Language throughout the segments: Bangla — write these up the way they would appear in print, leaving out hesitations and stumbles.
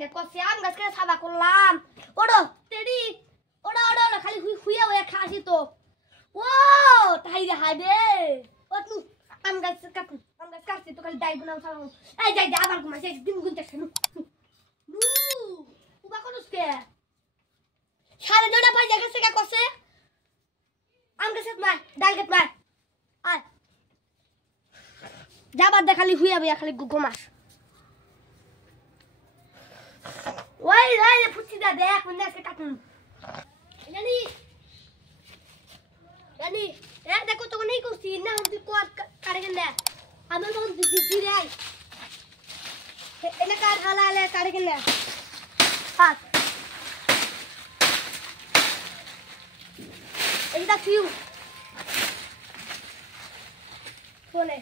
লাগে কসে আম গাছকে সাবা করলাম ওড়ো তেড়ি ওড়ো ওড়ো খালি হুইয়া হয়ে খাসি তো ও তাই রে হাই রে ও তু আম গাছ কাটছি তো খালি ডাই বানাও সাবা এই যাই আবার ঘুমাইছে দিন গুনতে কেন নু উবা কোনস কে সাড়ে 9টা বাজে গেছে কে কসে আম গাছ মার ডাল গাছ মার আয় যাবার দে খালি হুইয়া হয়ে খালি ঘুমাস ওই রে ফুচি দা দেখ মনে আছে কাটুন জানি জানি এ দেখো তো নেই করছি না তুই কোয়ার কাটে কেন আমি তখন দিছি রে এনে কাট হালালে কাটে কেন হাত এইটা কিউ ফোনে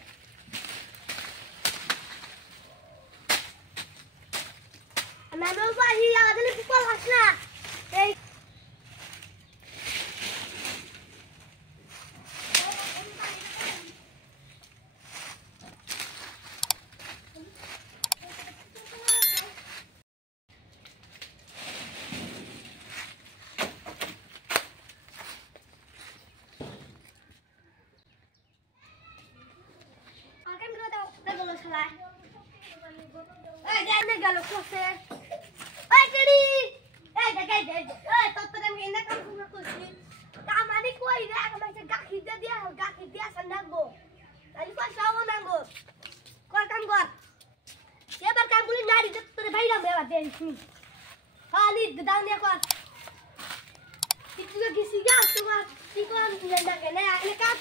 নানো বাহি আদলে পুকল আসনা এই আগাম করে দাও গেল শালা এই জানে গেল কোসে এই টেডি এই দেখ এই তত্তর আমি এনে কাম করছি কামানি কই রে আমাকে গাখি দিয়া সন্ধাবো তাই পয়সাও নাগো কর কাম কর এবার কাম বলি নারী তোরে ভাইরা মেবা দেছি খালি দাও নিয়া কর তুই গেছি যা তোমার কি কোন না কেন আগে কাজ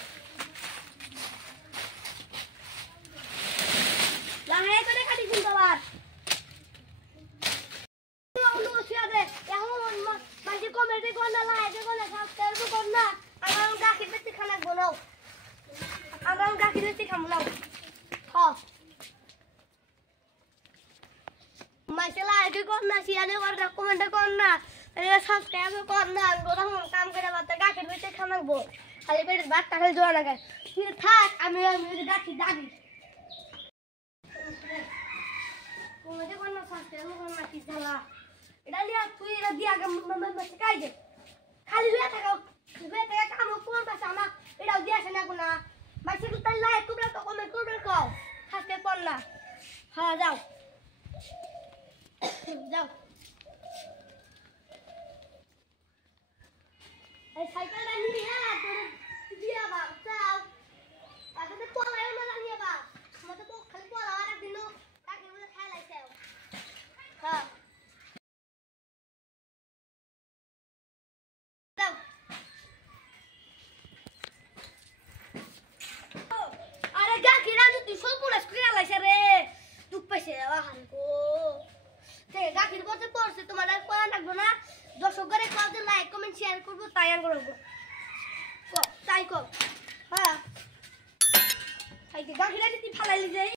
লাহে করে কাটি দিন বাবার মাঝে কমেডি করনা লাইভে করনা সাবস্ক্রাইব করনা আমার গাকি বেশি খানা বানাও আমার গাকি বেশি খামু নাও হ্যাঁ মাঝে লাইভে করনা শেয়ার করনা কমেন্ট করনা সাবস্ক্রাইব করনা গোরা কাম করে বাতা গাকি বেশি খানাবো খালি পেট ভাত খালি জোয়া লাগে তুই থাক আমি গাকি দাবি কমেন্ট করনা সাবস্ক্রাইব করনা কি জ্বালা এটা লিয়া তুই এটা দিয়া মাসে কাইজে খালি লুয়া থাকো লুয়া থেকে কাম কোন পাশে না এটাও দিয়াছে না কোনা মাসে তো তাই লাইক তোমরা তো কমেন্ট করবে কও হাতে পড় না হ্যাঁ যাও যাও এই সাইকেলটা নিয়ে হ্যাঁ তোর দিয়া বাপ যাও তাতে পড়ায় না নিয়ে বাপ আমাদের তো খালি পড়া আর দিনও তাকে বলে খেলাইছে হ্যাঁ গাখির বলতে পড়ছে তোমার আর কোয়া লাগবো না দর্শকরা কাউকে লাইক কমেন্ট শেয়ার করবো তাই আর করবো তাই কর হ্যাঁ গাখিরা যদি ফালাইলি যাই